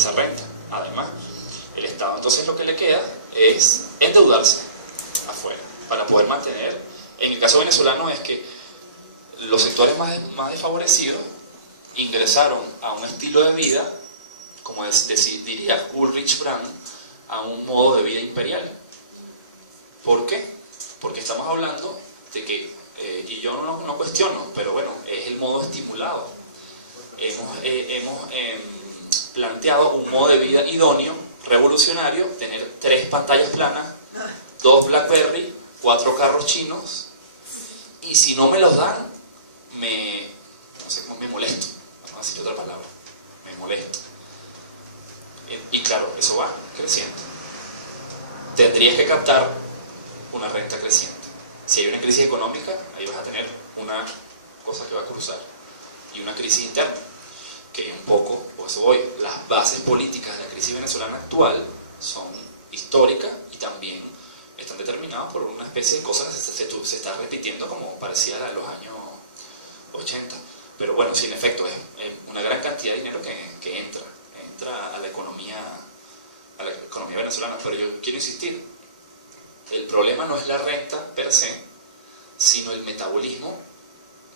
esa renta. Además, el Estado entonces lo que le queda es endeudarse afuera para poder mantener. En el caso venezolano es que los sectores más desfavorecidos ingresaron a un estilo de vida, como diría Ulrich Brand, a un modo de vida imperial. ¿Por qué? Porque estamos hablando de que, y yo no cuestiono, pero bueno, es el modo estimulado. Hemos planteado un modo de vida idóneo, revolucionario, tener 3 pantallas planas, 2 BlackBerry, 4 carros chinos, y si no me los dan, no sé cómo, me molesto, vamos a decir otra palabra, me molesto. Y claro, eso va creciendo. Tendrías que captar una renta creciente. Si hay una crisis económica, ahí vas a tener una cosa que va a cruzar, y una crisis interna, que un poco, por eso voy, las bases políticas de la crisis venezolana actual son históricas y también están determinadas por una especie de cosas que se está repitiendo como parecía a los años 80. Pero bueno, sí, en efecto, es una gran cantidad de dinero que entra a la economía venezolana. Pero yo quiero insistir, el problema no es la renta per se, sino el metabolismo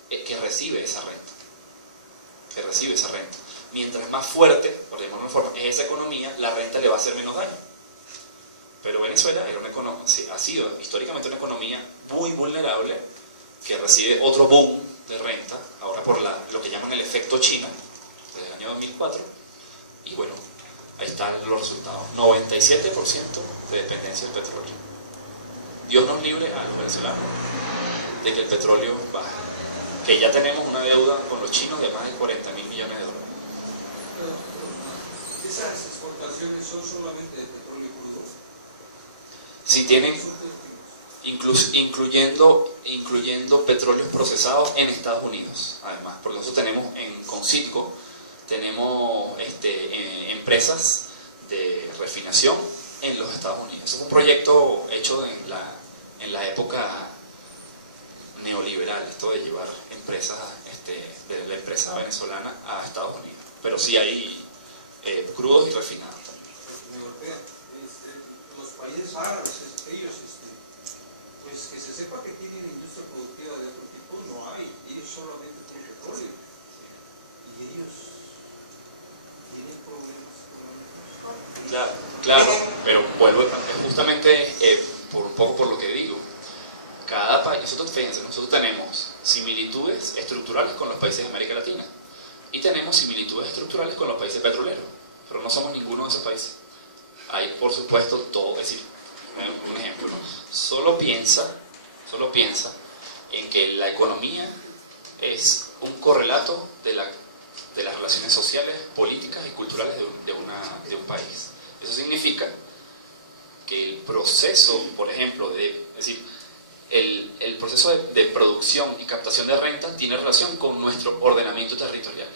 que recibe esa renta. Mientras más fuerte, por llamarlo de una forma, es esa economía, la renta le va a hacer menos daño. Pero Venezuela ha sido históricamente una economía muy vulnerable, que recibe otro boom de renta, ahora por lo que llaman el efecto China, desde el año 2004, y bueno, ahí están los resultados. 97% de dependencia del petróleo. Dios nos libre a los venezolanos de que el petróleo baje, que ya tenemos una deuda con los chinos de más de 40.000 millones de dólares. ¿Esas exportaciones son solamente de petróleo crudo? Si tienen, incluyendo petróleos procesados en Estados Unidos, además, porque nosotros tenemos con Citgo, tenemos empresas de refinación en los Estados Unidos. Eso es un proyecto hecho en la época neoliberal, esto de llevar empresas de la empresa venezolana a Estados Unidos. Pero sí hay crudos y refinados. Los países árabes, ellos, pues que se sepa que tienen industria productiva de otro tipo, no hay. Ellos solamente tienen petróleo. Y ellos tienen problemas económicos. Claro, pero vuelvo justamente un poco por lo que digo. Cada país, nosotros tenemos similitudes estructurales con los países de América Latina y tenemos similitudes estructurales con los países petroleros, pero no somos ninguno de esos países. Hay, por supuesto, todo, es decir, un ejemplo, ¿no? Solo piensa en que la economía es un correlato de las relaciones sociales, políticas y culturales de un país. Eso significa que el proceso, por ejemplo, el proceso de producción y captación de renta tiene relación con nuestro ordenamiento territorial,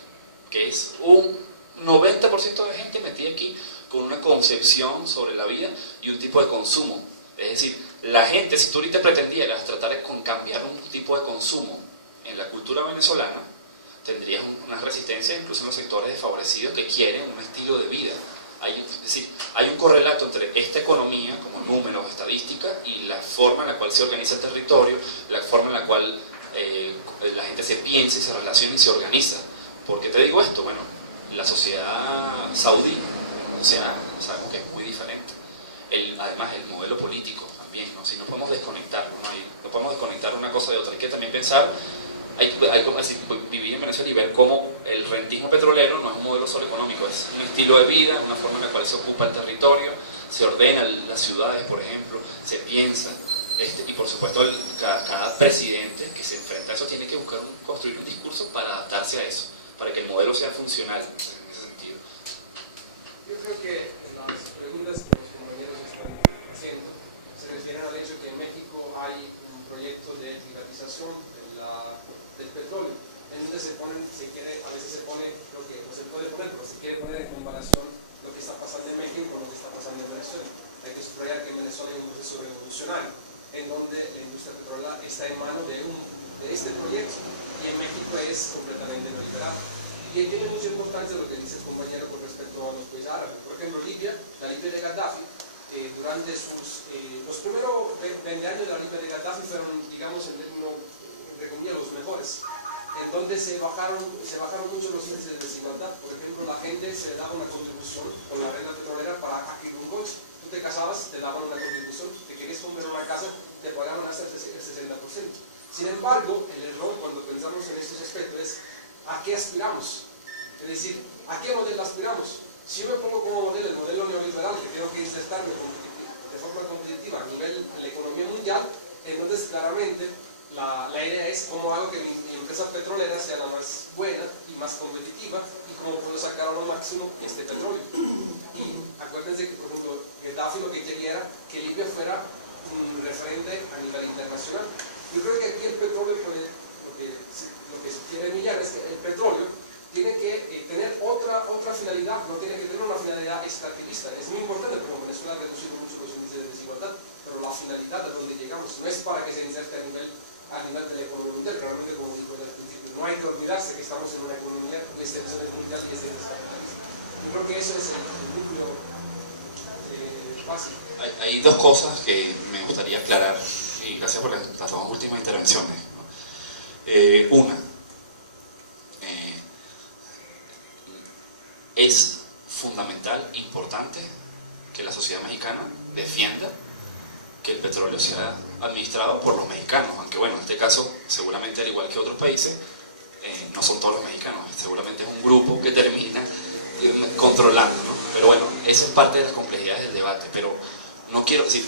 que es un 90% de gente metida aquí con una concepción sobre la vida y un tipo de consumo. Es decir, la gente, si tú ahorita pretendieras tratar de cambiar un tipo de consumo en la cultura venezolana, tendrías una resistencia incluso en los sectores desfavorecidos que quieren un estilo de vida. Es decir, hay un correlato entre esta economía, como números, estadísticas, y la forma en la cual se organiza el territorio, la forma en la cual la gente se piensa y se relaciona y se organiza. ¿Por qué te digo esto? Bueno, la sociedad saudí, sabemos que es muy diferente. Además, el modelo político también, ¿no? Si no podemos desconectarlo, no podemos desconectar una cosa de otra. Hay que también pensar, hay como decir, vivir en Venezuela y ver cómo el rentismo petrolero no es un modelo solo económico, es un estilo de vida, una forma en la cual se ocupa el territorio, se ordenan las ciudades, por ejemplo, se piensa, y por supuesto cada presidente que se enfrenta a eso tiene que buscar construir un discurso para adaptarse a eso, para que el modelo sea funcional en ese sentido. Yo creo que las preguntas que los compañeros están haciendo se refieren al hecho que en México hay un proyecto de privatización del petróleo, en donde a veces se pone lo que no se puede poner, pero se quiere poner en comparación lo que está pasando en México con lo que está pasando en Venezuela. Hay que subrayar que en Venezuela hay un proceso revolucionario, en donde la industria petrolera está en manos de este proyecto, y en México es completamente neoliberal. Y tiene mucha importancia lo que dice el compañero con respecto a los países árabes. durante los primeros 20 años de la Libia de Gaddafi fueron, digamos, en términos, entre comillas, los mejores, en donde se bajaron mucho los índices de desigualdad. Por ejemplo, la gente se daba una contribución con la renta petrolera para adquirir un coche. Tú te casabas, te daban una contribución, te querías comprar una casa, te pagaban hasta el 60%. Sin embargo, el error cuando pensamos en estos aspectos es ¿a qué aspiramos? Es decir, ¿a qué modelo aspiramos? Si yo me pongo como modelo el modelo neoliberal, que tengo que insertarme de forma competitiva a nivel de la economía mundial, entonces claramente la idea es cómo hago que mi empresa petrolera sea la más buena y más competitiva y cómo puedo sacar a lo máximo este petróleo. Y acuérdense que, por ejemplo, Gaddafi lo que quería era que Libia fuera un referente a nivel internacional. Yo creo que aquí el petróleo, lo que sugiere Millán es que el petróleo tiene que tener otra finalidad, no tiene que tener una finalidad extractivista. Es muy importante, porque Venezuela ha reducido mucho los índices de desigualdad, pero la finalidad a donde llegamos no es para que se inserte a nivel de la economía mundial. Realmente, como dijo en el principio, no hay que olvidarse que estamos en una economía mundial y es capitalista. Yo creo que eso es el núcleo básico. Hay dos cosas que me gustaría aclarar, y gracias por las dos últimas intervenciones, ¿no? Una, es fundamental, importante, que la sociedad mexicana defienda que el petróleo sea administrado por los mexicanos, aunque bueno, en este caso, seguramente al igual que otros países, no son todos los mexicanos, seguramente es un grupo que termina controlando, ¿no? Pero bueno, esa es parte de las complejidades del debate, pero no quiero decir,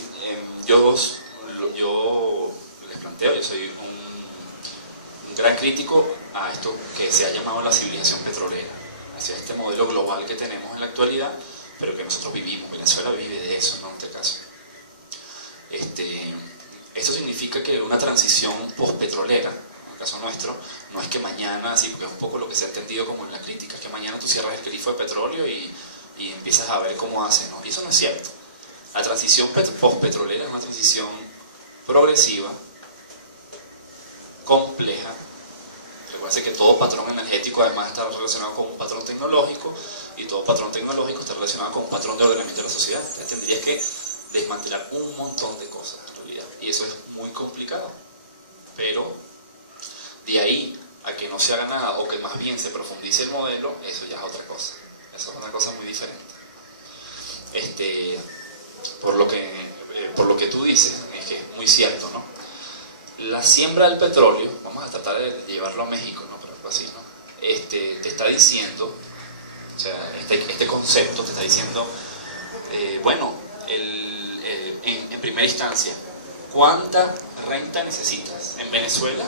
yo les planteo, yo soy un gran crítico a esto que se ha llamado la civilización petrolera, hacia este modelo global que tenemos en la actualidad, pero que nosotros vivimos. Venezuela vive de eso, ¿no? En este caso. Esto significa que una transición postpetrolera, en el caso nuestro, no es que mañana, sí, porque es un poco lo que se ha entendido como en la crítica, que mañana tú cierras el grifo de petróleo y empiezas a ver cómo hace, ¿no? Y eso no es cierto. La transición postpetrolera es una transición progresiva, compleja. Recuerden que todo patrón energético además está relacionado con un patrón tecnológico, y todo patrón tecnológico está relacionado con un patrón de ordenamiento de la sociedad. Entonces tendría que desmantelar un montón de cosas en realidad, y eso es muy complicado. Pero de ahí a que no se haga nada, o que más bien se profundice el modelo, eso ya es otra cosa. Eso es una cosa muy diferente. Por lo que tú dices, es que es muy cierto, ¿no? La siembra del petróleo, vamos a tratar de llevarlo a México, ¿no? Pero algo así, ¿no? Te está diciendo, o sea, este concepto te está diciendo, bueno, en primera instancia, ¿cuánta renta necesitas? En Venezuela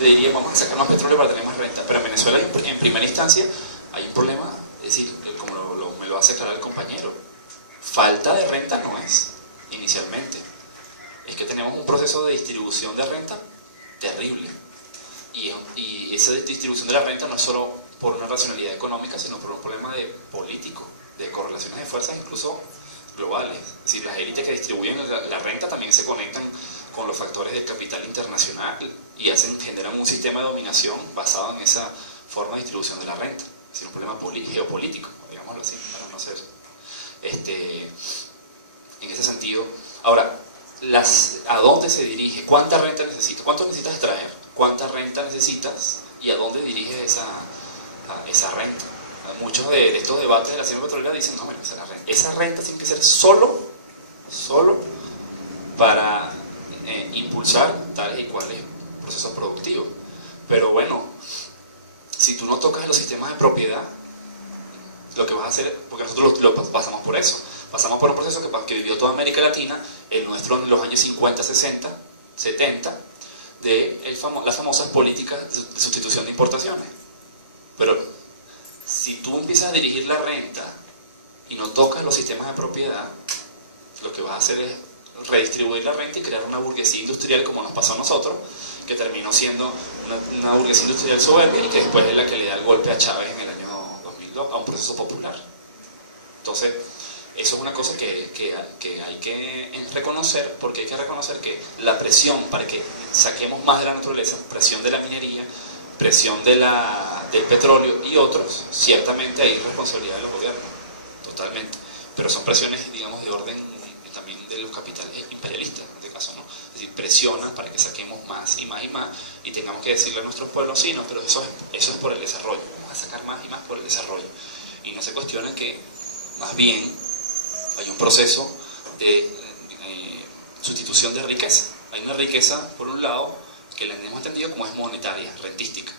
te diría, vamos a sacar más petróleo para tener más renta, pero en Venezuela en primera instancia hay un problema, es decir, como me lo hace aclarar el compañero, falta de renta no es, inicialmente. Es que tenemos un proceso de distribución de renta terrible. Y esa distribución de la renta no es solo por una racionalidad económica, sino por un problema político, de correlaciones de fuerzas incluso globales. Es decir, las élites que distribuyen la renta también se conectan con los factores del capital internacional y generan un sistema de dominación basado en esa forma de distribución de la renta. Es decir, un problema geopolítico, digámoslo así, para no ser en ese sentido. Ahora, ¿a dónde se dirige? ¿Cuánta renta necesitas? ¿Cuánto necesitas extraer? ¿Cuánta renta necesitas? ¿Y a dónde dirige esa renta? Muchos de estos debates de la siembra petrolera dicen, no, bueno, esa renta tiene que ser solo para impulsar tales y cuales procesos productivos. Pero bueno, si tú no tocas los sistemas de propiedad, lo que vas a hacer, porque nosotros lo pasamos por eso, pasamos por un proceso que vivió toda América Latina, el nuestro en los años 50, 60, 70, de las famosas políticas de sustitución de importaciones. Pero si tú empiezas a dirigir la renta y no tocas los sistemas de propiedad, lo que vas a hacer es redistribuir la renta y crear una burguesía industrial, como nos pasó a nosotros, que terminó siendo una burguesía industrial soberbia y que después es la que le da el golpe a Chávez en el año 2002 a un proceso popular. Entonces, eso es una cosa que hay que reconocer, porque hay que reconocer que la presión para que saquemos más de la naturaleza, presión de la minería, presión del petróleo y otros, ciertamente hay responsabilidad de los gobiernos, totalmente. Pero son presiones, digamos, de orden también también de los capitales imperialistas, en este caso, ¿no? Es decir, presionan para que saquemos más y más y más y tengamos que decirle a nuestros pueblos, sí, no, pero eso es por el desarrollo, vamos a sacar más y más por el desarrollo. Y no se cuestiona que más bien hay un proceso de sustitución de riqueza. Hay una riqueza, por un lado, que la hemos entendido como es monetaria, rentística.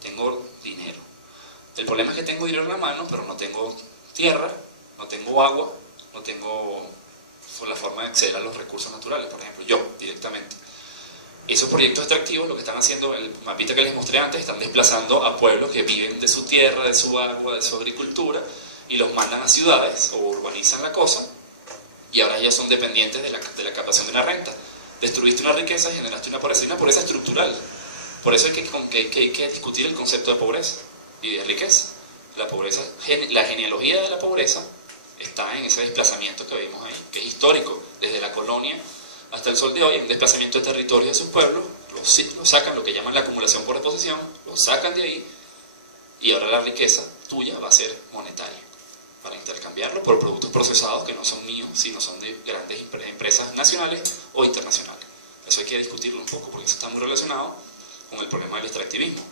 Tengo dinero. El problema es que tengo dinero en la mano, pero no tengo tierra, no tengo agua, no tengo la forma de acceder a los recursos naturales, por ejemplo, yo directamente. Esos proyectos extractivos lo que están haciendo, el mapita que les mostré antes, están desplazando a pueblos que viven de su tierra, de su agua, de su agricultura, y los mandan a ciudades o urbanizan la cosa, y ahora ellos son dependientes de la captación de la renta. Destruiste una riqueza y generaste una pobreza estructural. Por eso hay que discutir el concepto de pobreza y de riqueza. La pobreza, la genealogía de la pobreza está en ese desplazamiento que vimos ahí, que es histórico, desde la colonia hasta el sol de hoy, un desplazamiento de territorio de sus pueblos, lo sacan, lo que llaman la acumulación por reposición, lo sacan de ahí, y ahora la riqueza tuya va a ser monetaria, para intercambiarlo por productos procesados que no son míos, sino son de grandes empresas nacionales o internacionales. Eso hay que discutirlo un poco, porque eso está muy relacionado con el problema del extractivismo.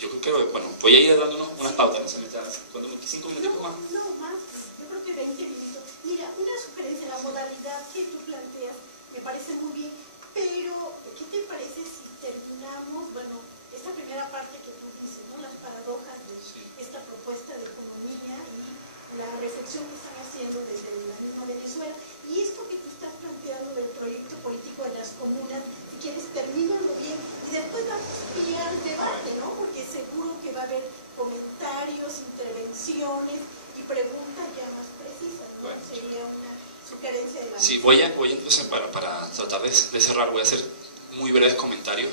Yo creo que, bueno, voy a ir dándonos unas pautas, no se me está... ¿Cuánto? ¿5 minutos más? No, más. Yo creo que 20 minutos. Mira, una sugerencia, la modalidad que tú planteas me parece muy bien, pero ¿qué te parece si terminamos, bueno, esta primera parte que tú dices, ¿no? Las paradojas de esta propuesta de economía y la reflexión que están haciendo desde la misma Venezuela, y esto que tú estás planteando del proyecto político de las comunas, si quieres termínalo bien y después vamos a pillar el debate, ¿no? Porque seguro que va a haber comentarios, intervenciones y preguntas ya más precisas, ¿no? Bueno, sería una sugerencia de la... Sí, voy a entonces para tratar de cerrar, voy a hacer muy breves comentarios,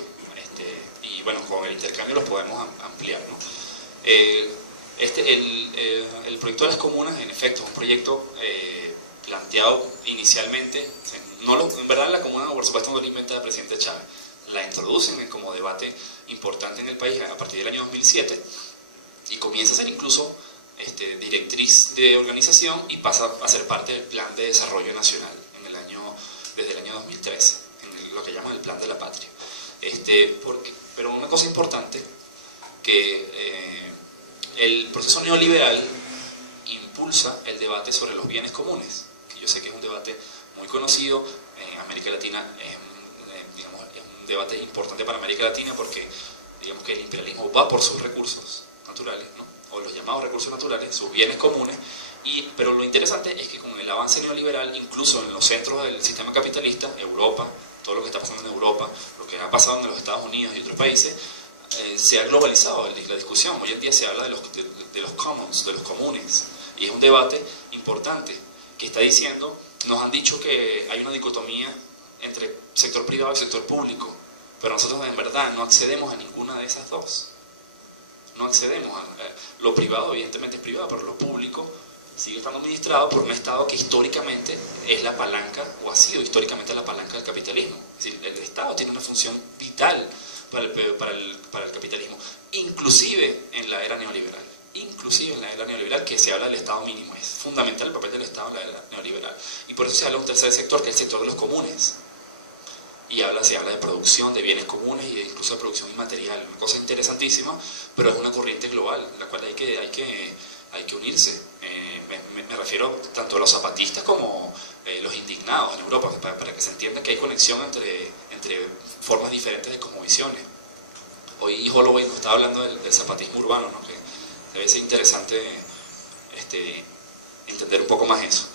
y bueno, con el intercambio los podemos ampliar, ¿no? El proyecto de las comunas, en efecto, es un proyecto planteado inicialmente, en verdad la comuna, por supuesto, no la inventa el presidente Chávez, la introducen como debate importante en el país a partir del año 2007 y comienza a ser incluso directriz de organización y pasa a ser parte del Plan de Desarrollo Nacional desde el año 2013, en lo que llaman el Plan de la Patria. Pero una cosa importante, que el proceso neoliberal impulsa el debate sobre los bienes comunes, que yo sé que es un debate muy conocido en América Latina, es un debate importante para América Latina porque digamos que el imperialismo va por sus recursos naturales, ¿no? O los llamados recursos naturales, sus bienes comunes, pero lo interesante es que con el avance neoliberal, incluso en los centros del sistema capitalista, Europa, todo lo que está pasando en Europa, lo que ha pasado en los Estados Unidos y otros países, se ha globalizado la discusión. Hoy en día se habla de los commons, de los comunes, y es un debate importante que está diciendo, nos han dicho que hay una dicotomía entre sector privado y sector público, pero nosotros en verdad no accedemos a ninguna de esas dos. No accedemos a lo privado, evidentemente es privado, pero lo público sigue estando administrado por un Estado que históricamente es la palanca, o ha sido históricamente la palanca del capitalismo. Es decir, el Estado tiene una función vital para el capitalismo, inclusive en la era neoliberal. Inclusive en la era neoliberal, que se habla del Estado mínimo. Es fundamental el papel del Estado en la era neoliberal. Y por eso se habla de un tercer sector, que es el sector de los comunes. Y se habla de producción, de bienes comunes y incluso de producción inmaterial. Una cosa interesantísima, pero es una corriente global, en la cual hay que unirse. Me refiero tanto a los zapatistas como los indignados en Europa, para que se entienda que hay conexión entre formas diferentes de cosmovisiones. Hoy Holloway nos estaba hablando del zapatismo urbano, ¿no? Que debe ser interesante entender un poco más eso.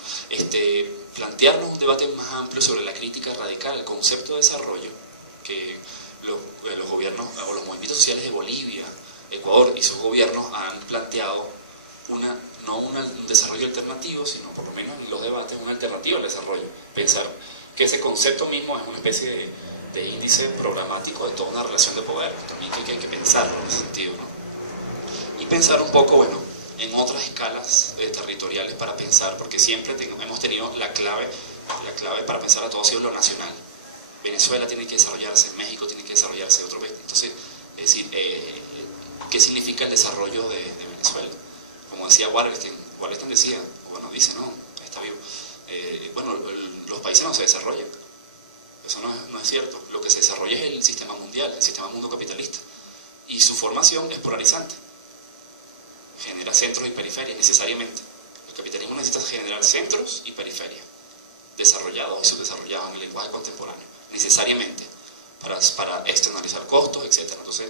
Plantearnos un debate más amplio sobre la crítica radical, el concepto de desarrollo, que los gobiernos o los movimientos sociales de Bolivia, Ecuador y sus gobiernos han planteado no un desarrollo alternativo, sino por lo menos en los debates una alternativa al desarrollo. Pensar que ese concepto mismo es una especie de índice programático de toda una relación de poder, también que hay que pensarlo en ese sentido, ¿no? Y pensar un poco, bueno, en otras escalas territoriales para pensar, porque siempre hemos tenido la clave para pensar a todo ha sido lo nacional. Venezuela tiene que desarrollarse, México tiene que desarrollarse, otro país. Entonces, es decir, ¿qué significa el desarrollo de Venezuela? Como decía Wallerstein decía, bueno, dice, no, está vivo, bueno, los países no se desarrollan. Eso no es cierto. Lo que se desarrolla es el sistema mundial, el sistema mundo capitalista. Y su formación es polarizante. Genera centros y periferias, necesariamente. El capitalismo necesita generar centros y periferias, desarrollados y subdesarrollados en el lenguaje contemporáneo, necesariamente, para externalizar costos, etc. Entonces,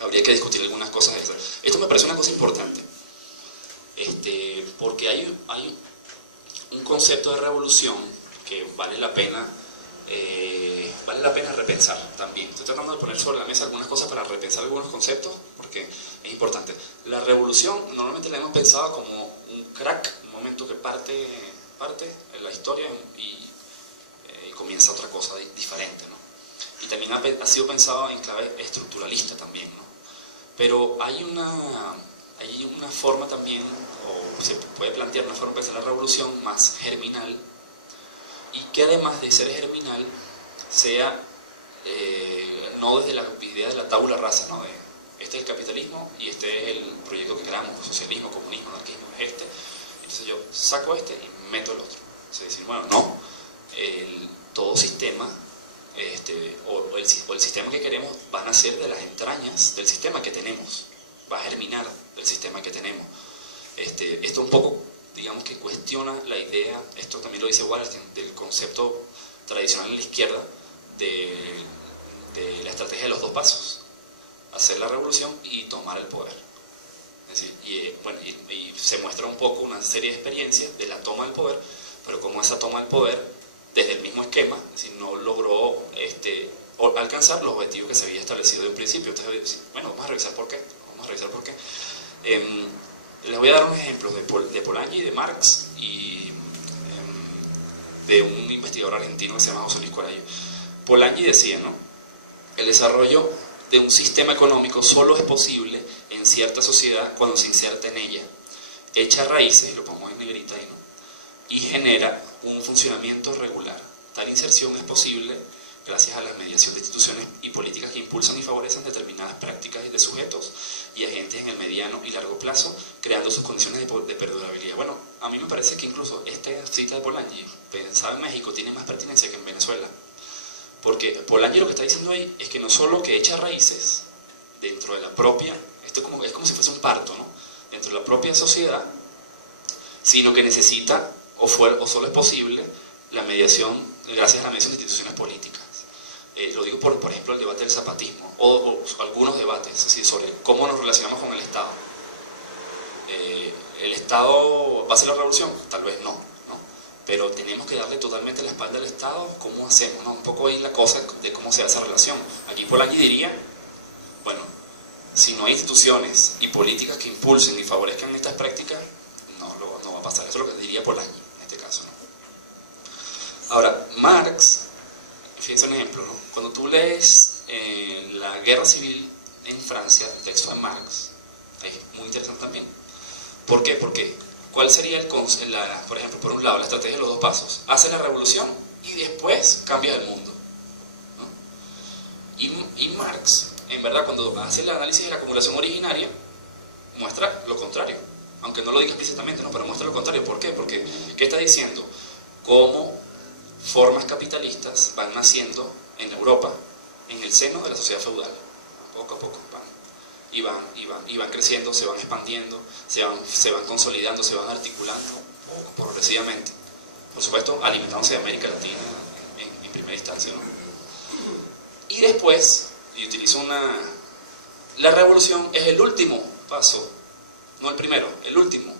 habría que discutir algunas cosas de esas. Esto me parece una cosa importante, porque hay un concepto de revolución que vale la pena repensar también. Estoy tratando de poner sobre la mesa algunas cosas para repensar algunos conceptos, porque es importante. La revolución normalmente la hemos pensado como un crack, un momento que parte en la historia y comienza otra cosa diferente, ¿no? Y también ha sido pensado en clave estructuralista también, ¿no? Pero hay una forma también, o se puede plantear una forma de pensar la revolución más germinal, y que además de ser germinal, sea no desde la idea de la tabula rasa, ¿no? Este es el capitalismo y este es el proyecto que queramos, socialismo, comunismo, anarquismo, es este. Entonces yo saco este y meto el otro. O sea, decir, bueno, no, todo sistema, o el sistema que queremos va a nacer de las entrañas del sistema que tenemos, va a germinar del sistema que tenemos. Esto un poco, digamos, que cuestiona la idea, esto también lo dice Wallerstein, del concepto tradicional en la izquierda de la estrategia de los dos pasos: hacer la revolución y tomar el poder. Es decir, y se muestra un poco una serie de experiencias de la toma del poder, pero como esa toma del poder, desde el mismo esquema, si no logró alcanzar los objetivos que se había establecido de un principio. Entonces, bueno, vamos a revisar por qué. Les voy a dar unos ejemplos de Polanyi, de Marx y de un investigador argentino que se llama José Luis Corallo. Polanyi decía, ¿no?, el desarrollo de un sistema económico solo es posible en cierta sociedad cuando se inserta en ella, echa raíces, lo pongo en negrita ahí, ¿no?, y genera un funcionamiento regular. Tal inserción es posible gracias a la mediación de instituciones y políticas que impulsan y favorecen determinadas prácticas de sujetos y agentes en el mediano y largo plazo, creando sus condiciones de perdurabilidad. Bueno, a mí me parece que incluso esta cita de Polanyi, pensada en México, tiene más pertinencia que en Venezuela. Porque Polanyi lo que está diciendo ahí es que no solo que echa raíces dentro de la propia, es como si fuese un parto, ¿no?, dentro de la propia sociedad, sino que necesita, o solo es posible, la mediación, gracias a la mediación de instituciones políticas. Lo digo por ejemplo, el debate del zapatismo, o algunos debates así, sobre cómo nos relacionamos con el Estado. ¿El Estado va a hacer la revolución? Tal vez no, pero tenemos que darle totalmente la espalda al Estado. ¿Cómo hacemos, no? Un poco ahí la cosa de cómo se da esa relación. Aquí Polanyi diría, bueno, si no hay instituciones y políticas que impulsen y favorezcan estas prácticas, no va a pasar. Eso es lo que diría Polanyi en este caso, ¿no? Ahora, Marx, fíjense un ejemplo, ¿no? Cuando tú lees la guerra civil en Francia, el texto de Marx, es muy interesante también. ¿Por qué? Porque ¿cuál sería por ejemplo, por un lado, la estrategia de los dos pasos? Hace la revolución y después cambia el mundo, ¿no? Y Marx, en verdad, cuando hace el análisis de la acumulación originaria, muestra lo contrario. Aunque no lo diga explícitamente, no, pero muestra lo contrario. ¿Por qué? Porque, ¿qué está diciendo? Cómo formas capitalistas van naciendo en Europa, en el seno de la sociedad feudal. Poco a poco van creciendo, se van expandiendo, se van consolidando, se van articulando progresivamente. Por supuesto, alimentándose de América Latina en primera instancia, ¿no? Y después, y utilizo la revolución es el último paso, no el primero, el último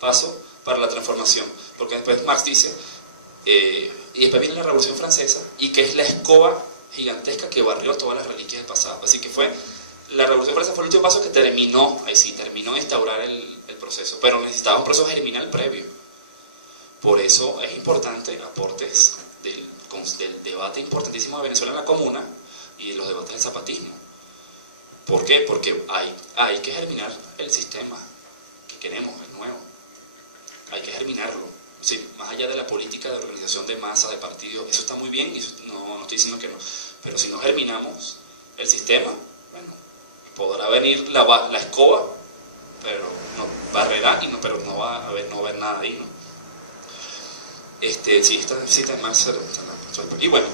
paso para la transformación. Porque después Marx dice, y después viene la Revolución Francesa, y que es la escoba gigantesca que barrió todas las reliquias del pasado. Así que la Revolución Francesa fue el último paso que terminó de instaurar el proceso, pero necesitaba un proceso germinal previo. Por eso es importante aportes del debate importantísimo de Venezuela en la Comuna y de los debates del zapatismo. ¿Por qué? Porque hay que germinar el sistema que queremos, el nuevo. Hay que germinarlo. Sí, más allá de la política de organización de masas, de partidos, eso está muy bien, y no estoy diciendo que no, pero si no germinamos el sistema, bueno, podrá venir la escoba, pero no barrerá, pero no va a haber nada ahí, ¿no? Sí, esta cita es más... Y bueno,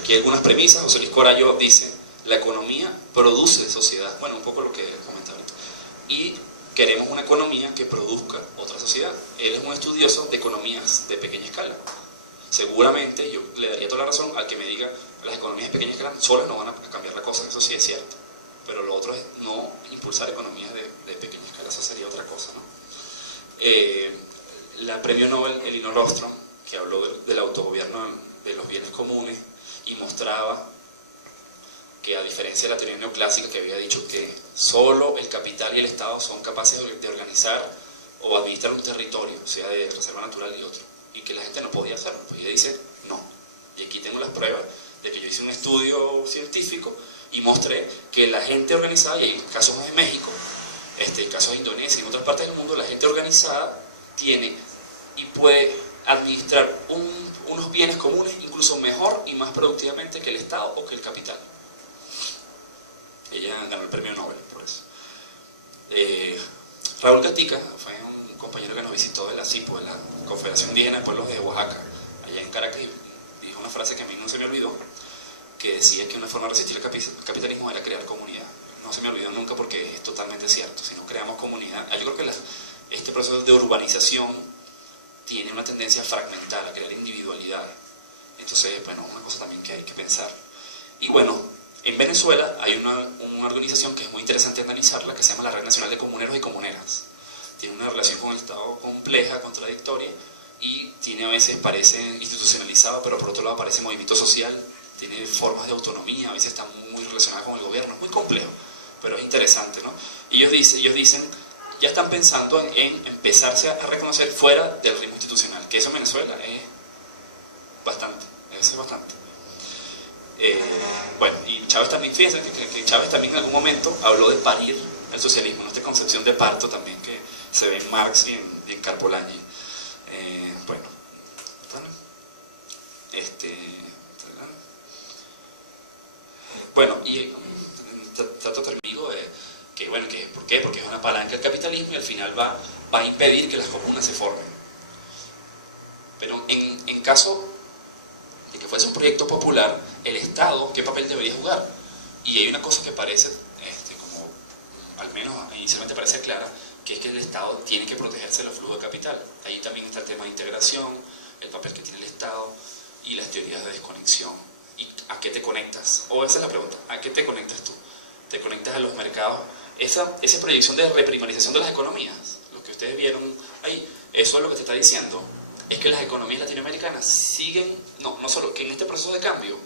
aquí hay algunas premisas. José Luis Corallo dice: la economía produce sociedad. Bueno, un poco lo que comentaba ahorita. Y queremos una economía que produzca otra sociedad. Él es un estudioso de economías de pequeña escala. Seguramente yo le daría toda la razón al que me diga: las economías de pequeña escala solas no van a cambiar la cosa. Eso sí es cierto. Pero lo otro es no impulsar economías de pequeña escala. Eso sería otra cosa, ¿no? La premio Nobel Elinor Ostrom, que habló del autogobierno de los bienes comunes y mostraba que, a diferencia de la teoría neoclásica que había dicho que solo el capital y el Estado son capaces de organizar o administrar un territorio, sea de reserva natural y otro, y que la gente no podía hacerlo, pues ella dice no. Y aquí tengo las pruebas de que yo hice un estudio científico y mostré que la gente organizada, y hay casos de México, casos de Indonesia y en otras partes del mundo, la gente organizada tiene y puede administrar unos bienes comunes incluso mejor y más productivamente que el Estado o que el capital. Ella ganó el premio Nobel por eso. Raúl Gatica fue un compañero que nos visitó de la CIPO, de la Confederación Indígena de Pueblos de Oaxaca, allá en Caracas, y dijo una frase que a mí no se me olvidó, que decía que una forma de resistir el capitalismo era crear comunidad. No se me olvidó nunca porque es totalmente cierto. Si no creamos comunidad, yo creo que este proceso de urbanización tiene una tendencia a fragmentar, a crear individualidades. Entonces, bueno, una cosa también que hay que pensar. Y bueno, en Venezuela hay una organización que es muy interesante analizarla, que se llama la Red Nacional de Comuneros y Comuneras. Tiene una relación con el Estado compleja, contradictoria, y tiene, a veces parece institucionalizado, pero por otro lado parece movimiento social, tiene formas de autonomía, a veces está muy relacionada con el gobierno, es muy complejo, pero es interesante, ¿no? Ellos dicen, ya están pensando en empezarse a reconocer fuera del ritmo institucional, que eso en Venezuela es bastante, eso es bastante. Bueno, y Chávez también, fíjense que Chávez también en algún momento habló de parir el socialismo, ¿no? Esta concepción de parto también que se ve en Marx y en Carpolagni. Bueno, y trato termino que, bueno, ¿por qué? Porque es una palanca del capitalismo y al final va a impedir que las comunas se formen. Pero en caso de que fuese un proyecto popular, el Estado, ¿qué papel debería jugar? Y hay una cosa que parece, como al menos inicialmente parece clara, que es que el Estado tiene que protegerse de los flujos de capital. Ahí también está el tema de integración, el papel que tiene el Estado y las teorías de desconexión. ¿Y a qué te conectas? O esa es la pregunta, ¿a qué te conectas tú? ¿Te conectas a los mercados? Esa proyección de reprimarización de las economías, lo que ustedes vieron ahí, eso es lo que te está diciendo, es que las economías latinoamericanas siguen, no solo que en este proceso de cambio,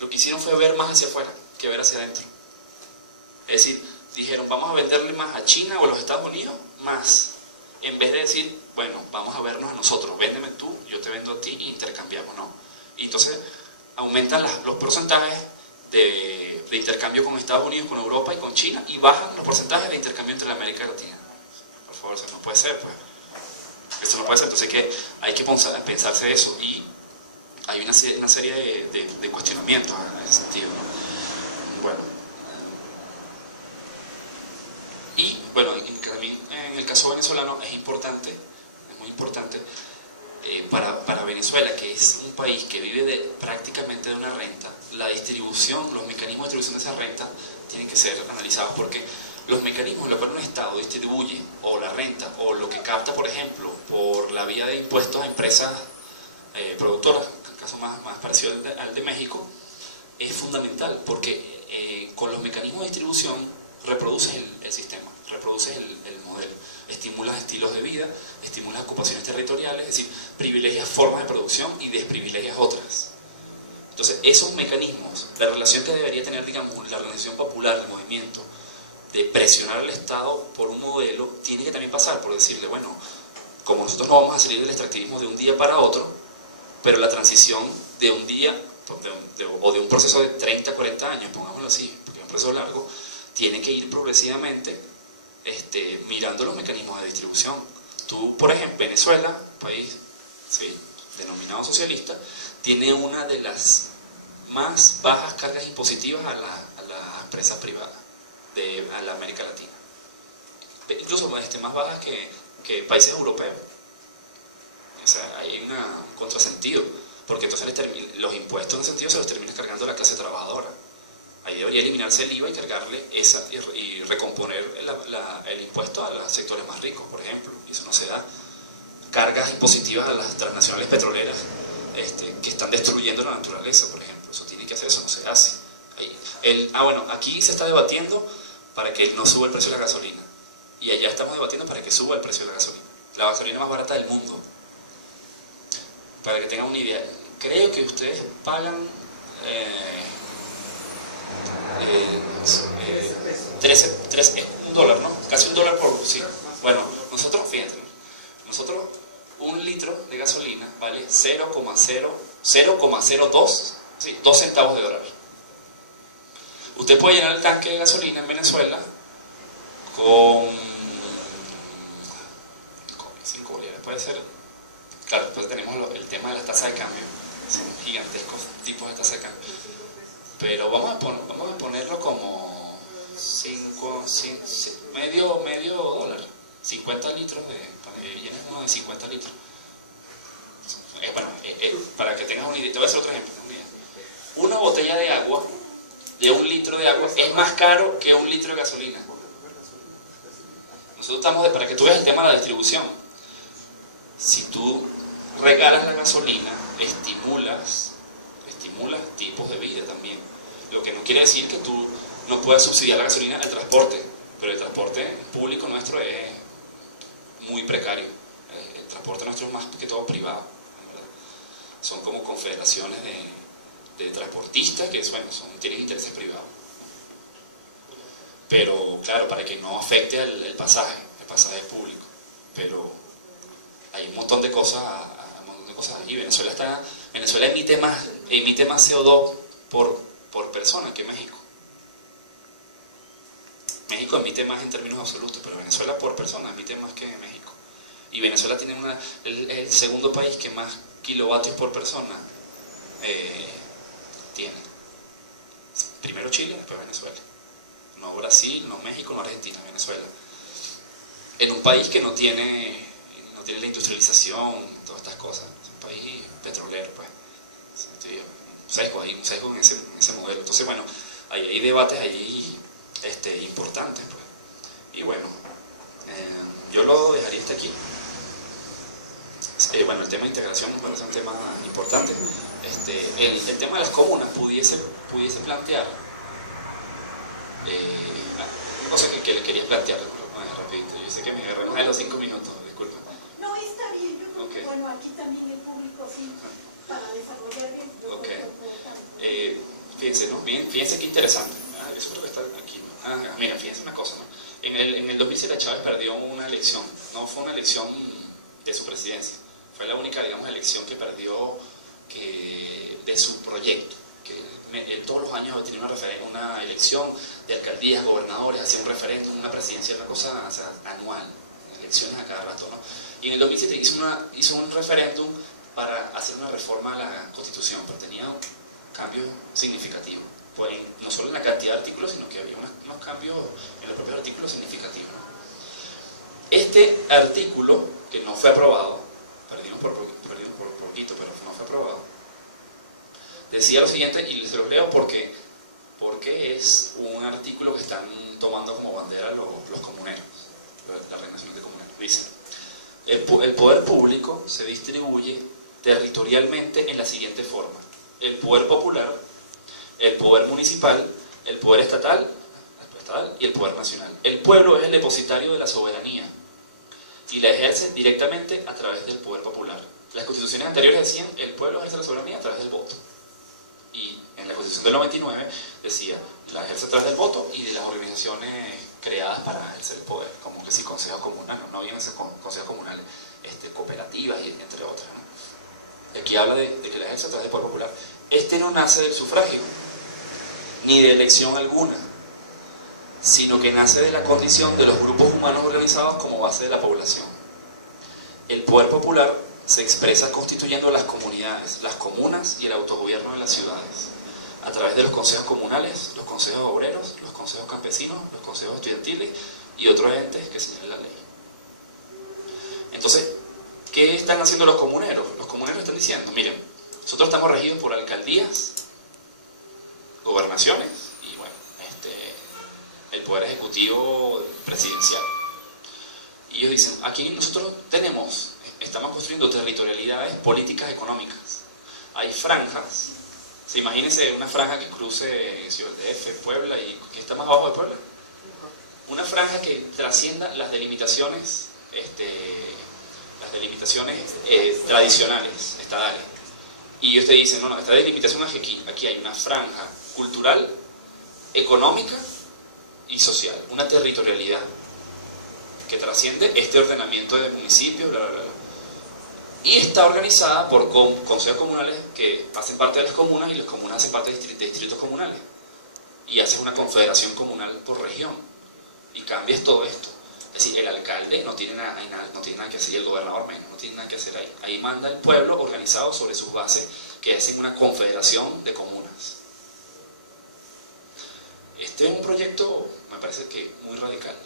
lo que hicieron fue ver más hacia afuera que ver hacia adentro. Es decir, dijeron, vamos a venderle más a China o a los Estados Unidos, más, en vez de decir, bueno, vamos a vernos a nosotros, véndeme tú, yo te vendo a ti y intercambiamos, ¿no? Y entonces aumentan los porcentajes de intercambio con Estados Unidos, con Europa y con China, y bajan los porcentajes de intercambio entre la América Latina. Por favor, eso no puede ser, pues. Eso no puede ser, entonces hay que pensarse eso, y hay una serie de cuestionamientos en ese sentido, ¿no? Bueno. Y bueno, también en el caso venezolano es muy importante para Venezuela, que es un país que vive prácticamente de una renta, la distribución, los mecanismos de distribución de esa renta tienen que ser analizados, porque los mecanismos en los cuales un Estado distribuye o la renta o lo que capta, por ejemplo, por la vía de impuestos a empresas productoras, el caso más parecido al de México, es fundamental, porque con los mecanismos de distribución reproduces el sistema, reproduces el modelo, estimulas estilos de vida, estimulas ocupaciones territoriales, es decir, privilegias formas de producción y desprivilegias otras. Entonces, esos mecanismos, la relación que debería tener, digamos, la organización popular, el movimiento, de presionar al Estado por un modelo, tiene que también pasar por decirle, bueno, como nosotros no vamos a salir del extractivismo de un día para otro, pero la transición de un día, o de un proceso de 30, 40 años, pongámoslo así, porque es un proceso largo, tiene que ir progresivamente mirando los mecanismos de distribución. Tú, por ejemplo, Venezuela, un país denominado socialista, tiene una de las más bajas cargas impositivas a las empresas privadas a la América Latina, incluso más bajas que países europeos. O sea, hay contrasentido, porque entonces los impuestos en ese sentido se los termina cargando la clase trabajadora. Ahí debería eliminarse el IVA y cargarle y recomponer el impuesto a los sectores más ricos, por ejemplo, y eso no se da. Cargas impositivas a las transnacionales petroleras que están destruyendo la naturaleza, por ejemplo, eso tiene que hacer, eso no se hace. Bueno, aquí se está debatiendo para que no suba el precio de la gasolina, y allá estamos debatiendo para que suba el precio de la gasolina. La gasolina más barata del mundo. Para que tengan una idea, creo que ustedes pagan 13, es $1, ¿no? Casi $1 por... Sí. Bueno, nosotros, fíjense, nosotros un litro de gasolina vale 0,02, ¿sí? 2 centavos de dólar. Usted puede llenar el tanque de gasolina en Venezuela con 5 bolívares, puede ser. Claro, después tenemos el tema de las tasas de cambio, son gigantescos tipos de tasas de cambio, pero vamos a ponerlo como medio dólar, 50 litros llenas uno de 50 litros. Bueno, para que tengas una idea, te voy a hacer otro ejemplo. Una botella de agua, de 1 litro de agua, es más caro que 1 litro de gasolina. Nosotros estamos, para que tú veas el tema de la distribución, si tú regalas la gasolina, estimulas tipos de vida también. Lo que no quiere decir que tú no puedas subsidiar la gasolina al transporte, pero el transporte público nuestro es muy precario. El transporte nuestro es más que todo privado, ¿verdad? Son como confederaciones de transportistas que tienen intereses privados. Pero claro, para que no afecte el pasaje público. Pero hay un montón de cosas allí. Venezuela emite más CO2 por persona que México. México emite más en términos absolutos, pero Venezuela por persona emite más que México. Y Venezuela tiene el segundo país que más kilovatios por persona tiene. Primero Chile, después Venezuela. No Brasil, no México, no Argentina, Venezuela. En un país que no tiene la industrialización, todas estas cosas. Es un país petrolero, pues. Hay un sesgo en ese modelo. Entonces, bueno, hay debates ahí importantes, pues. Y bueno, yo lo dejaría hasta aquí. Bueno, el tema de integración me parece un tema importante. El tema de las comunas pudiese plantear una cosa que le quería plantear, rapidito. Yo sé que me agarré más de los 5 minutos, disculpa. No, está bien, yo creo Okay. que bueno, aquí también el público sí, para desarrollar el Fíjense, ¿no? Fíjense qué interesante. Eso creo que está aquí, ¿no? Mira, fíjense una cosa, ¿no? En el 2007 Chávez perdió una elección, no fue una elección de su presidencia, fue la única, digamos, elección que perdió de su proyecto. Él todos los años tenía una elección de alcaldías, gobernadores, hacía un referéndum, una presidencia, una cosa anual, elecciones a cada rato, ¿no? Y en el 2007 hizo un referéndum para hacer una reforma a la Constitución, pero tenía cambios significativos, pues, no solo en la cantidad de artículos, sino que había unos cambios en los propios artículos significativos, ¿no? Este artículo, que no fue aprobado, perdimos por poquito, pero no fue aprobado, decía lo siguiente, y se lo leo porque es un artículo que están tomando como bandera los comuneros, la Red Nacional de Comuneros. Dice: el poder público se distribuye territorialmente en la siguiente forma: el poder popular, el poder municipal, el poder estatal y el poder nacional. El pueblo es el depositario de la soberanía y la ejerce directamente a través del poder popular. Las constituciones anteriores decían el pueblo ejerce la soberanía a través del voto. Y en la Constitución del 99 decía, la ejerce a través del voto y de las organizaciones creadas para ejercer el poder, como que si consejos comunales, no habían consejos comunales, cooperativas y entre otras, ¿no? Aquí habla de que la ejerce a través del poder popular. No nace del sufragio, ni de elección alguna, sino que nace de la condición de los grupos humanos organizados como base de la población. El poder popular se expresa constituyendo las comunidades, las comunas y el autogobierno de las ciudades, a través de los consejos comunales, los consejos obreros, los consejos campesinos, los consejos estudiantiles y otros entes que señala la ley. Entonces, ¿qué están haciendo los comuneros? Los comuneros están diciendo, miren, nosotros estamos regidos por alcaldías, gobernaciones y bueno, el poder ejecutivo presidencial. Y ellos dicen, aquí nosotros estamos construyendo territorialidades políticas económicas. Hay franjas, imagínense una franja que cruce Ciudad DF, Puebla y que está más abajo de Puebla. Una franja que trascienda las delimitaciones, tradicionales, estadales. Y ellos te dicen, no, esta delimitación es que aquí hay una franja cultural, económica y social, una territorialidad que trasciende este ordenamiento de municipios, bla, bla, bla. Y está organizada por consejos comunales que hacen parte de las comunas y las comunas hacen parte de distritos comunales. Y haces una confederación comunal por región. Y cambias todo esto. Es decir, el alcalde no tiene nada que hacer, y el gobernador menos, no tiene nada que hacer ahí. Ahí manda el pueblo organizado sobre sus bases que hacen una confederación de comunas. Este es un proyecto, me parece que muy radical,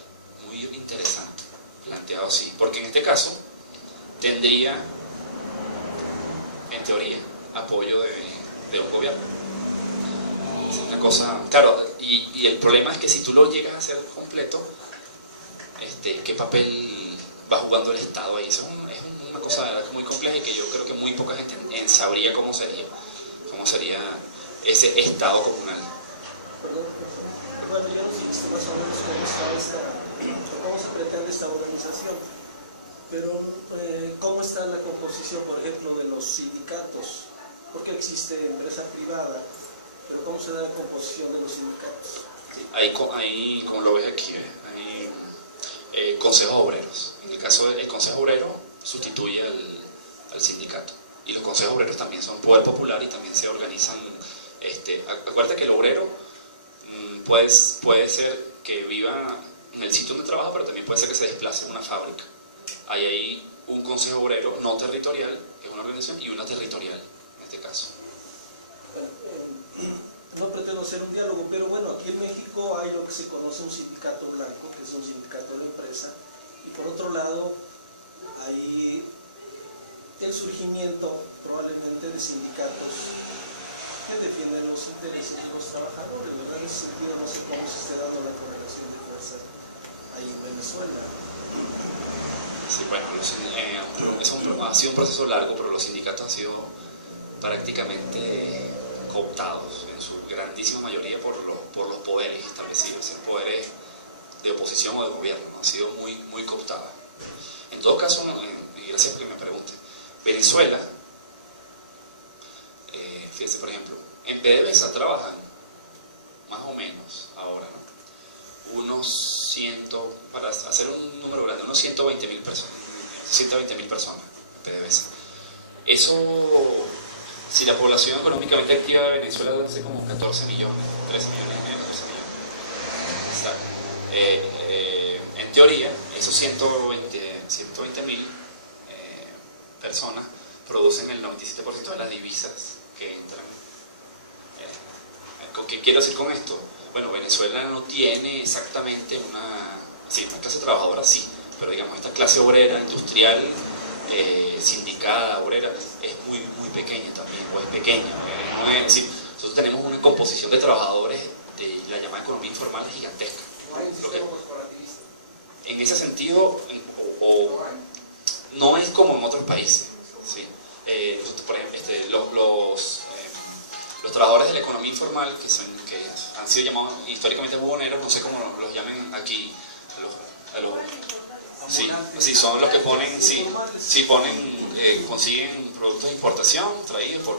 muy interesante, planteado así. Porque en este caso tendría, en teoría, apoyo de un gobierno. Es una cosa, claro, y el problema es que si tú lo llegas a hacer completo, ¿qué papel va jugando el Estado ahí? Eso es una cosa de verdad muy compleja y que yo creo que muy poca gente sabría cómo sería ese Estado comunal. Perdón, bueno, yo no sé más o menos cómo se pretende esta organización, pero ¿cómo está la composición, por ejemplo, de los sindicatos? Porque existe empresa privada, pero ¿cómo se da la composición de los sindicatos? Sí, ahí, como lo ves aquí, hay consejos obreros. En el caso del consejo obrero sustituye al sindicato. Y los consejos obreros también son poder popular y también se organizan. Acuérdate que el obrero puede ser que viva en el sitio donde trabaja, pero también puede ser que se desplace a una fábrica. Hay un consejo obrero no territorial, que es una organización, y una territorial, en este caso. No pretendo hacer un diálogo, pero bueno, aquí en México hay lo que se conoce un sindicato blanco, que es un sindicato de empresa, y por otro lado hay el surgimiento probablemente de sindicatos que defienden los intereses de los trabajadores. ¿Verdad? En ese sentido no sé cómo se esté dando la correlación de fuerzas ahí en Venezuela. Sí, bueno, ha sido un proceso largo, pero los sindicatos han sido prácticamente cooptados en su grandísima mayoría por los poderes establecidos, los poderes de oposición o de gobierno. Han sido muy cooptadas. En todo caso, y gracias por que me pregunte, Venezuela, fíjense, por ejemplo, en PDVSA trabajan más o menos ahora, ¿no? Para hacer un número grande, unos 120.000 personas, 120.000 personas en PDVSA. Eso, si la población económicamente activa de Venezuela debe ser como 14 millones, 13 millones y medio, 14 millones. Exacto. En teoría, esos 120.000 personas producen el 97% de las divisas que entran. ¿Qué quiero decir con esto? Bueno, Venezuela no tiene exactamente una clase trabajadora, sí, pero digamos esta clase obrera, industrial, sindicada, obrera, es muy pequeña también, o es pequeña. Nosotros tenemos una composición de trabajadores de la llamada economía informal gigantesca. En ese sentido, no es como en otros países. ¿Sí? Por ejemplo, los trabajadores de la economía informal, que han sido llamados históricamente buhoneros, no sé cómo los llamen aquí, sí, son los que ponen, consiguen productos de importación traídos por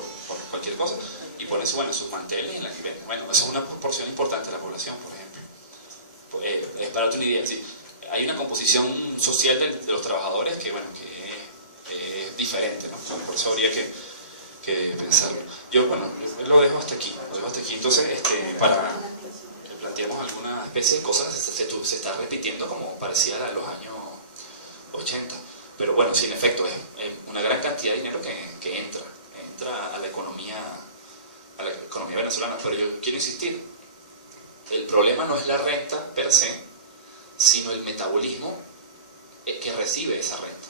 cualquier cosa y ponen sus manteles en la que venden. Bueno, esa es una proporción importante de la población, por ejemplo. Es para darte una idea, ¿sí? Hay una composición social de los trabajadores que es diferente, ¿no? Por eso habría que pensarlo. Yo lo dejo hasta aquí. Entonces, para que planteemos alguna especie de cosas, se está repitiendo como parecía la de los años 80. Pero bueno, sí, en efecto, es una gran cantidad de dinero que entra a la economía venezolana. Pero yo quiero insistir, el problema no es la renta per se, sino el metabolismo que recibe esa renta.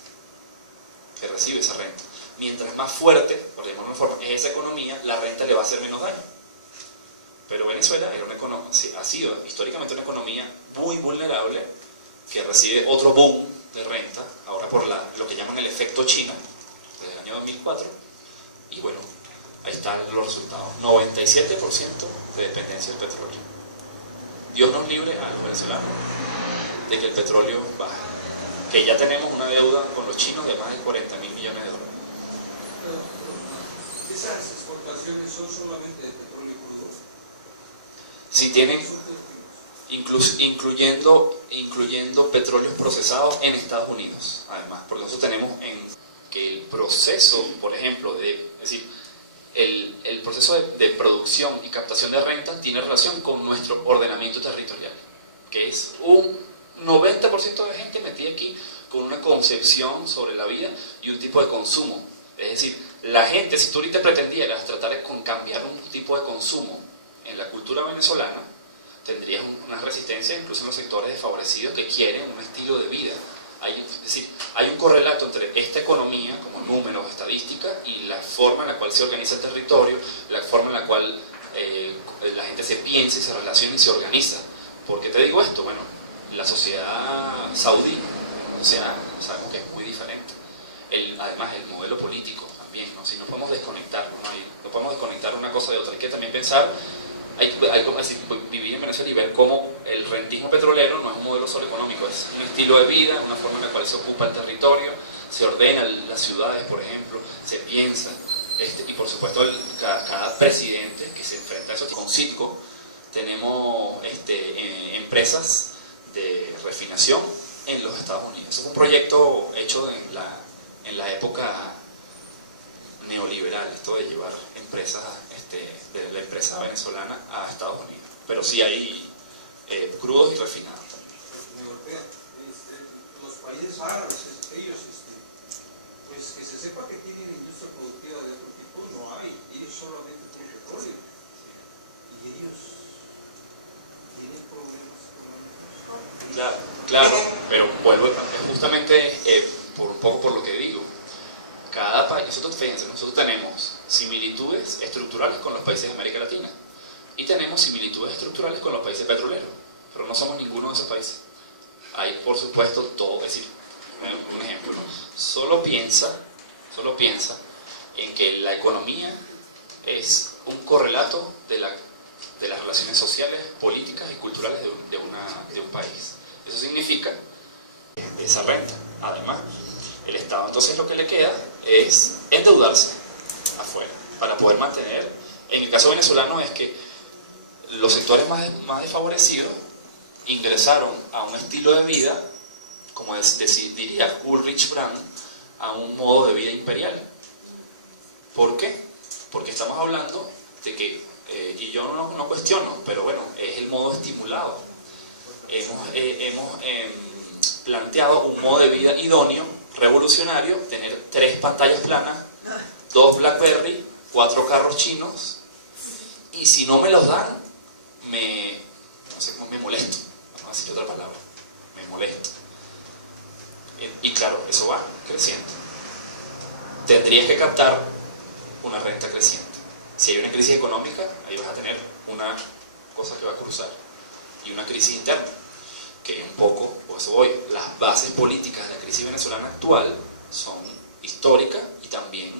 que recibe esa renta. Mientras más fuerte, por llamarlo de una forma, es esa economía, la renta le va a hacer menos daño. Pero Venezuela era ha sido históricamente una economía muy vulnerable, que recibe otro boom de renta, ahora por lo que llaman el efecto China, desde el año 2004, y bueno, ahí están los resultados. 97% de dependencia del petróleo. Dios nos libre a los venezolanos de que el petróleo baje. Que ya tenemos una deuda con los chinos de más de 40.000 millones de dólares. ¿Esas exportaciones son solamente de petróleo crudo? Si tienen, incluyendo petróleos procesados en Estados Unidos, además, porque nosotros tenemos que el proceso, por ejemplo, es decir, el proceso de producción y captación de renta tiene relación con nuestro ordenamiento territorial, que es un 90% de gente metida aquí con una concepción sobre la vida y un tipo de consumo. Es decir, la gente, si tú ahorita pretendieras tratar de cambiar un tipo de consumo en la cultura venezolana, tendrías una resistencia incluso en los sectores desfavorecidos que quieren un estilo de vida. Es decir, hay un correlato entre esta economía, como números, estadística, y la forma en la cual se organiza el territorio, la forma en la cual la gente se piensa y se relaciona y se organiza. ¿Por qué te digo esto? Bueno, la sociedad saudí, o sea, sabemos que es muy diferente. Además, el modelo político también, ¿no? Si no podemos desconectar, no podemos desconectar una cosa de otra. Hay que también pensar, hay como decir, vivir en Venezuela y ver cómo el rentismo petrolero no es un modelo solo económico, es un estilo de vida, una forma en la cual se ocupa el territorio, se ordena las ciudades, por ejemplo, se piensa, y por supuesto cada presidente que se enfrenta a eso. Con Citgo tenemos empresas de refinación en los Estados Unidos. Eso fue un proyecto hecho en la época neoliberal, esto de llevar empresas de la empresa venezolana a Estados Unidos. Pero sí hay crudos y refinados. Los países árabes, ellos, pues que se sepa que tienen industria productiva de otro tipo, no hay, ellos solamente tienen petróleo. Y ellos tienen problemas económicos. Claro, pero vuelvo, justamente un poco por lo que digo. Cada país, nosotros tenemos similitudes estructurales con los países de América Latina y tenemos similitudes estructurales con los países petroleros, pero no somos ninguno de esos países. Hay, por supuesto, todo, es decir, un ejemplo, ¿no? Solo piensa en que la economía es un correlato de las relaciones sociales, políticas y culturales de un país. Eso significa esa renta, además. El Estado entonces lo que le queda es endeudarse afuera para poder mantener. En el caso venezolano es que los sectores más desfavorecidos ingresaron a un estilo de vida, como diría Ulrich Brand, a un modo de vida imperial. ¿Por qué? Porque estamos hablando de que, y yo no cuestiono, pero bueno, es el modo estimulado. Hemos planteado un modo de vida idóneo, revolucionario, tener 3 pantallas planas, 2 BlackBerry, 4 carros chinos, y si no me los dan, me molesto, vamos a decir otra palabra, me molesto. Y claro, eso va creciendo. Tendrías que captar una renta creciente. Si hay una crisis económica, ahí vas a tener una cosa que va a cruzar, y una crisis interna, que un poco, por eso voy, las bases políticas de la crisis venezolana actual son históricas y también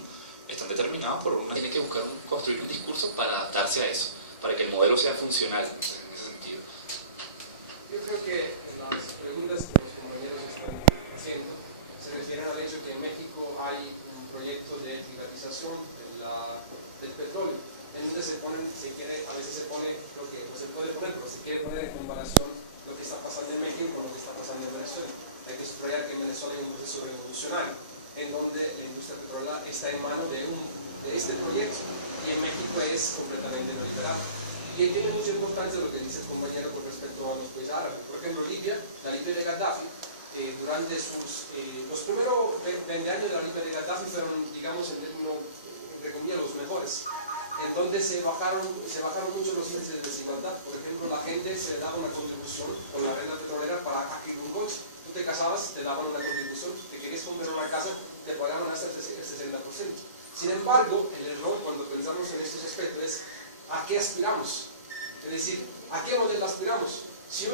están determinadas por una... Tiene que buscar construir un discurso para adaptarse a eso, para que el modelo sea funcional en ese sentido. Yo creo que las preguntas que los compañeros están haciendo se refieren al hecho que en México hay un proyecto de privatización del petróleo, en donde a veces se pone lo que no se puede poner, pero se quiere poner en comparación lo que está pasando en México con lo que está pasando en Venezuela. Hay que subrayar que en Venezuela hay un proceso revolucionario, en donde la industria petrolera está en manos de este proyecto, y en México es completamente neoliberal. Y tiene mucha importancia lo que dice el compañero con respecto a los países árabes. Por ejemplo, la Libia de Gaddafi, durante los primeros 20 años de la Libia de Gaddafi fueron, digamos, entre comillas, los mejores, en donde se bajaron mucho los índices de desigualdad. Por ejemplo, la gente se le daba una contribución con la renta petrolera para adquirir un coche. Tú te casabas, te daban una contribución, te querías comprar una casa, te pagaban hasta el 60%. Sin embargo, el error cuando pensamos en estos aspectos es ¿a qué aspiramos? Es decir, ¿a qué modelo aspiramos? Si